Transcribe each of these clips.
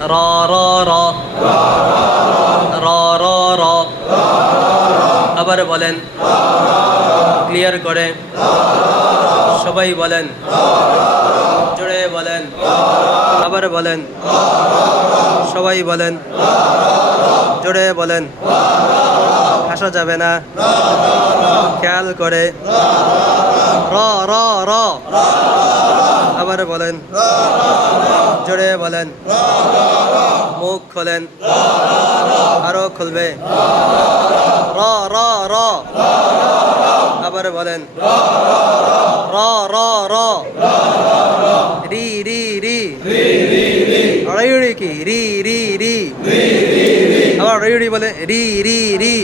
র র র র র র আবার বলেন ক্লিয়ার করে সবাই বলেন জোরে বলেন আবার বলেন সবাই বলেন জোরে বলেন হাসা যাবে না খেয়াল করে র র র আবার বলেন জোরে বলেন মুখ খোলেন আরো খুলবে র র র আবার বলেন র র র রি রি রি রি কি রি রি রি আবার রি বলে রি রি রি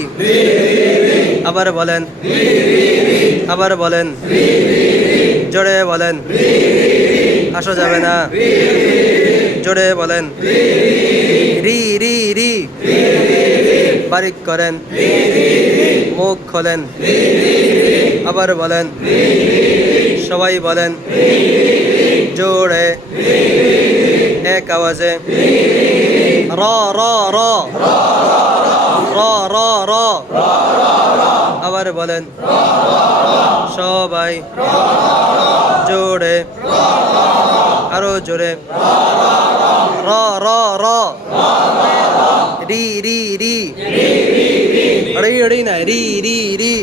আবার বলেন জোরে বলেন আসা যাবে না জোরে বলেন রি রি রি বারিক করেন মুখ খোলেন আবার বলেন সবাই বলেন জোরে এক আওয়াজে র র র র র র আবার বলেন সবাই জোরে আরো জোরে র র র রি রি রি রি রি না রি রি রি